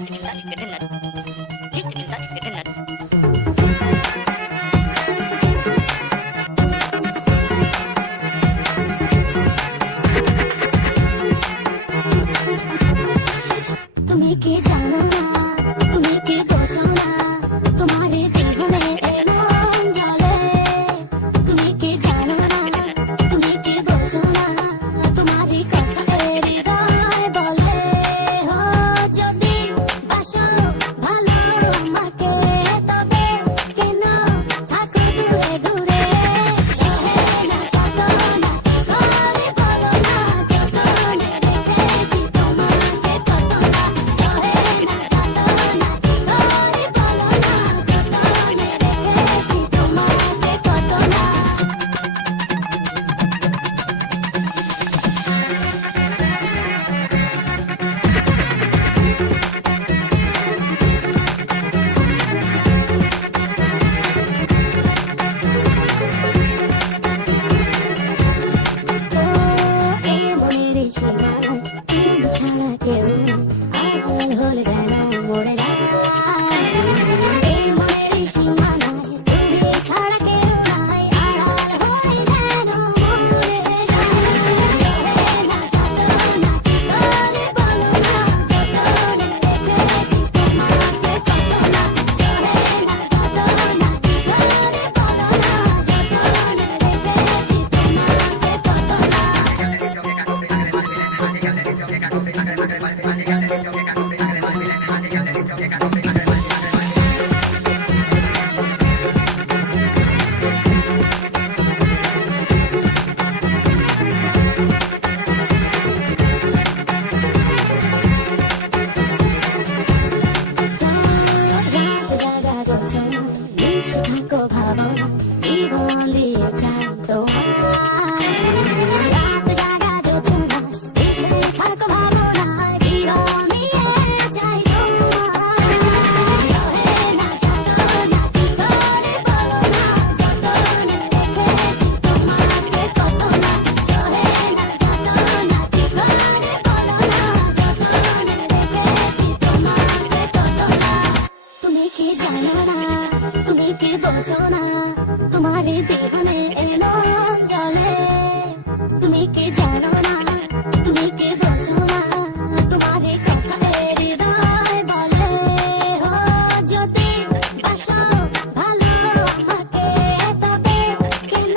তুমি কি জানো না, তুমি কি বোঝো না, তোমার জীবনে এমন জ্বলে। তুমি কি জানো না, তুমি কি বোঝো না, তোমার কথা হৃদয় বলে। ও যদি বাসো ভালো আমাকে, তবে কেন থাকো দূরে দূরে। সহে না যত না ঘরে বলো না, যতনে রেখেছি তোমাকে কত না। সহে না যত না ঘরে বলো না, যতনে রেখেছি তোমাকে কত না। এই মনের সীমানায় তুমি ছাড়া কেউ নাই, আড়াল হলে যেন মরে যায়। এই মনের সীমানায় তুমি ছাড়া কেউ নাই, আড়াল হলে যেন মরে যায়। সহে না যত না ঘরে বলো না, যতনে রেখেছি তোমাকে কত না। সহে না যত না ঘরে বলো না, যতনে রেখেছি তোমাকে কত না। রাত জাগা যোজনা, মিশে থাকো ভাবনা, জীবন দিয়ে চাই তোমায়। রাত জাগা যোজনা, মিশে থাকো ভাবনা, জীবন দিয়ে চাই তোমায়। সহে না যত না ঘরে বলো না, যতনে রেখেছি তোমাকে কত না। সহে না যত না ঘরে বলো না, যতনে রেখেছি তোমাকে কত না। তুমি কি জানো না, তুমি কি বোঝো না, তোমার জীবনে এমন জ্বলে। তুমি কি জানো না, তুমি কি বোঝো না, তোমার কথা হৃদয় বলে। ও যদি বাসো ভালো আমাকে, তবে কেন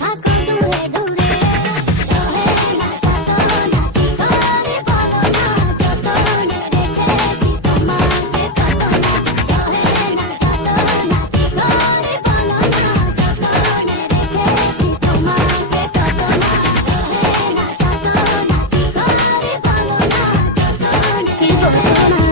থাকো দূরে দূরে। সহে না যত না ঘরে বলো না, যতনে রেখেছি তোমাকে কত না। সহে না যত না ঘরে বলো না, যতনে রেখেছি তোমাকে কত না। সহে না যত না ঘরে বলো না, যতনে রেখেছি তোমাকে কত না।